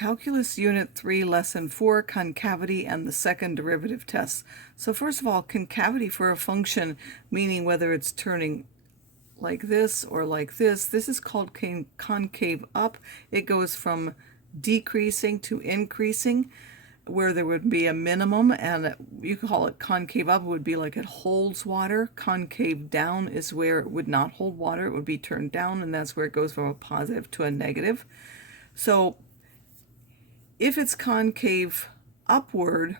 Calculus Unit 3, Lesson 4, concavity and the second derivative test. So first of all, concavity for a function, meaning whether it's turning like this or like this is called concave up. It goes from decreasing to increasing, where there would be a minimum, and you could call it concave up. It would be like it holds water. Concave down is where it would not hold water. It would be turned down, and that's where it goes from a positive to a negative. So if it's concave upward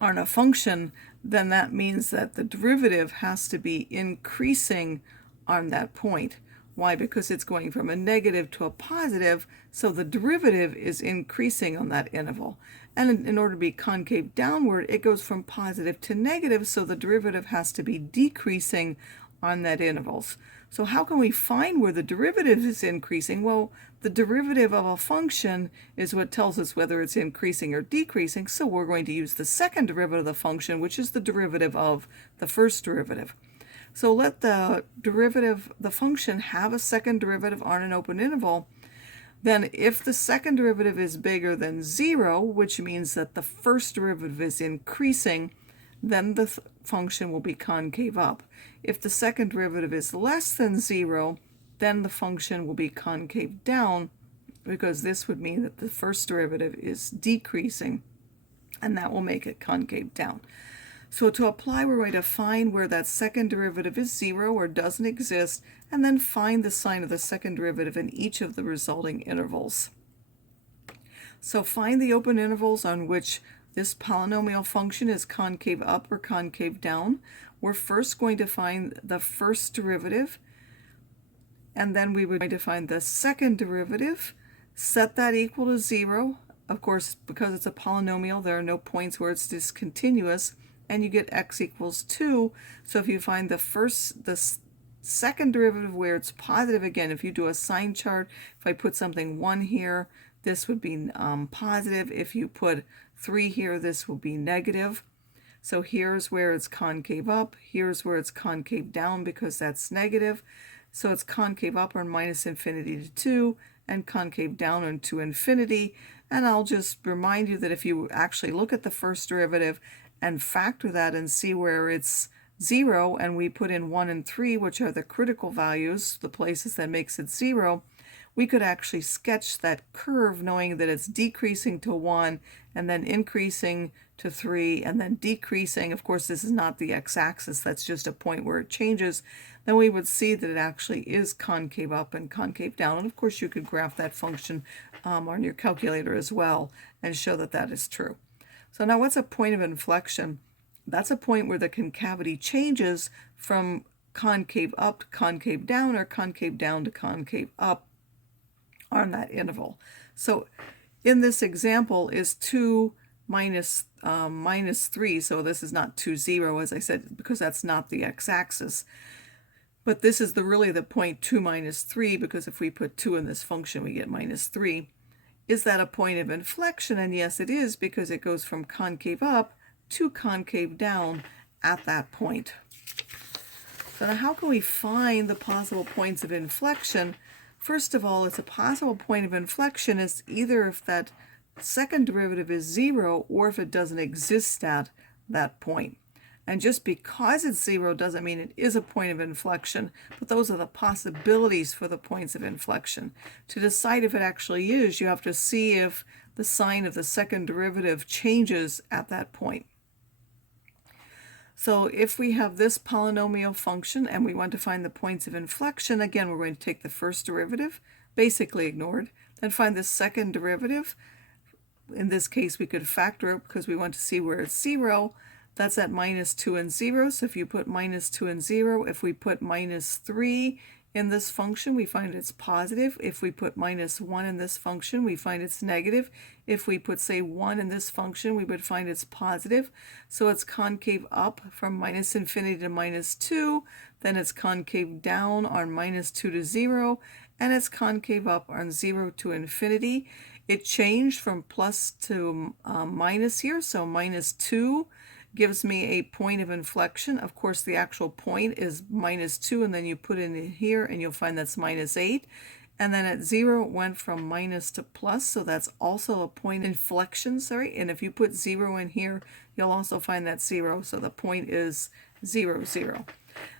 on a function, then that means that the derivative has to be increasing on that point. Why? Because it's going from a negative to a positive, so the derivative is increasing on that interval. And in order to be concave downward, it goes from positive to negative, so the derivative has to be decreasing on that intervals. So how can we find where the derivative is increasing? Well, the derivative of a function is what tells us whether it's increasing or decreasing, so we're going to use the second derivative of the function, which is the derivative of the first derivative. So let the function have a second derivative on an open interval. Then if the second derivative is bigger than 0, which means that the first derivative is increasing, then the function will be concave up. If the second derivative is less than 0, then the function will be concave down, because this would mean that the first derivative is decreasing, and that will make it concave down. So to apply, we're going to find where that second derivative is 0 or doesn't exist, and then find the sign of the second derivative in each of the resulting intervals. So find the open intervals on which this polynomial function is concave up or concave down. We're first going to find the first derivative, and then we would going to find the second derivative, set that equal to 0. Of course, because it's a polynomial, there are no points where it's discontinuous, and you get x equals 2. So if you find the second derivative where it's positive, again, if you do a sign chart, if I put something 1 here, this would be positive. If you put 3 here, this will be negative. So here's where it's concave up, here's where it's concave down because that's negative. So it's concave up on minus infinity to 2 and concave down on to infinity. And I'll just remind you that if you actually look at the first derivative and factor that and see where it's 0, and we put in 1 and 3, which are the critical values, the places that makes it 0, we could actually sketch that curve knowing that it's decreasing to 1 and then increasing to 3 and then decreasing. Of course, this is not the x-axis, that's just a point where it changes. Then we would see that it actually is concave up and concave down. And of course, you could graph that function on your calculator as well and show that that is true. So now what's a point of inflection? That's a point where the concavity changes from concave up to concave down or concave down to concave up on that interval. So in this example is 2 minus 3, so this is not 2, 0, as I said, because that's not the x-axis. But this is really the point 2 minus 3, because if we put 2 in this function, we get minus 3. Is that a point of inflection? And yes, it is, because it goes from concave up to concave down at that point. So now how can we find the possible points of inflection? First of all, it's a possible point of inflection is either if that second derivative is 0 or if it doesn't exist at that point. And just because it's 0 doesn't mean it is a point of inflection, but those are the possibilities for the points of inflection. To decide if it actually is, you have to see if the sign of the second derivative changes at that point. So if we have this polynomial function and we want to find the points of inflection, again, we're going to take the first derivative, basically ignored, then find the second derivative. In this case, we could factor it because we want to see where it's 0. That's at minus 2 and 0. So if you put minus 2 and 0, if we put minus 3 in this function, we find it's positive. If we put minus 1 in this function, we find it's negative. If we put, say, 1 in this function, we would find it's positive. So it's concave up from minus infinity to minus 2. Then it's concave down on minus 2 to 0. And it's concave up on 0 to infinity. It changed from plus to minus here, so minus 2 gives me a point of inflection. Of course, the actual point is minus 2, and then you put it in here, and you'll find that's minus 8. And then at 0, it went from minus to plus, so that's also a point inflection, and if you put 0 in here, you'll also find that 0, so the point is 0, 0.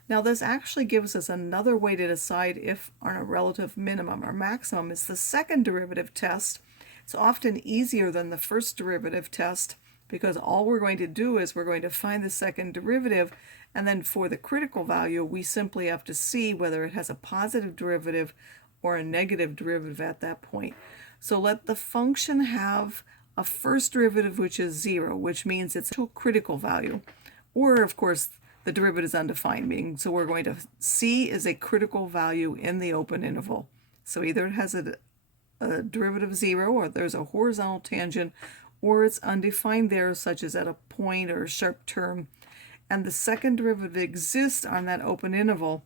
Now this actually gives us another way to decide if on a relative minimum or maximum. It's the second derivative test. It's often easier than the first derivative test because all we're going to do is we're going to find the second derivative, and then for the critical value, we simply have to see whether it has a positive derivative or a negative derivative at that point. So let the function have a first derivative which is 0, which means it's a critical value. Or, of course, the derivative is undefined, meaning so we're going to C is a critical value in the open interval. So either it has a derivative 0, or there's a horizontal tangent, or it's undefined there, such as at a point or a sharp term, and the second derivative exists on that open interval.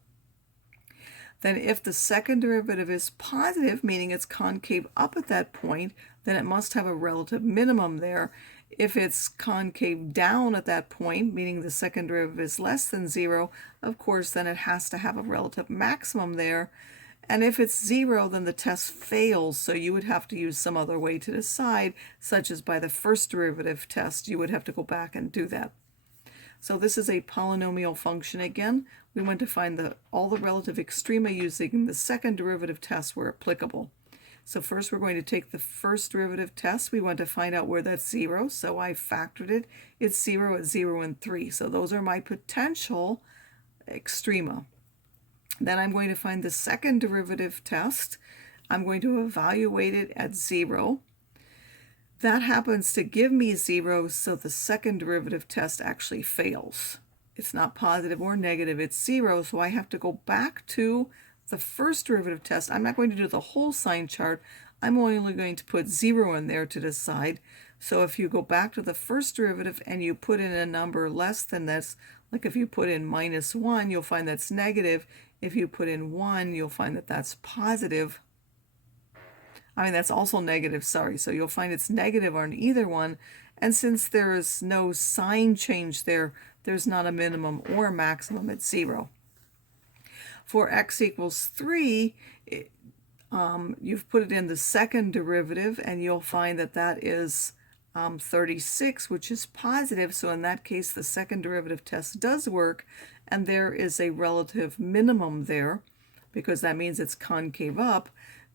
Then if the second derivative is positive, meaning it's concave up at that point, then it must have a relative minimum there. If it's concave down at that point, meaning the second derivative is less than 0, of course, then it has to have a relative maximum there. And if it's 0, then the test fails, so you would have to use some other way to decide, such as by the first derivative test. You would have to go back and do that. So this is a polynomial function again. We want to find all the relative extrema using the second derivative test where applicable. So first we're going to take the first derivative test. We want to find out where that's 0, so I factored it. It's 0 at 0 and 3. So those are my potential extrema. Then I'm going to find the second derivative test. I'm going to evaluate it at 0. That happens to give me 0, so the second derivative test actually fails. It's not positive or negative, it's 0, so I have to go back to the first derivative test. I'm not going to do the whole sign chart. I'm only going to put 0 in there to decide. So if you go back to the first derivative and you put in a number less than this, like if you put in -1, you'll find that's negative. If you put in 1, you'll find that that's positive. That's also negative, sorry. So you'll find it's negative on either one. And since there is no sign change there, there's not a minimum or a maximum at 0. For x equals 3, you've put it in the second derivative, and you'll find that that is 36, which is positive. So in that case, the second derivative test does work, and there is a relative minimum there, because that means it's concave up.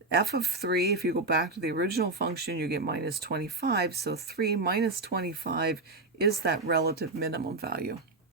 F of 3, if you go back to the original function, you get -25, so 3 minus 25 is that relative minimum value.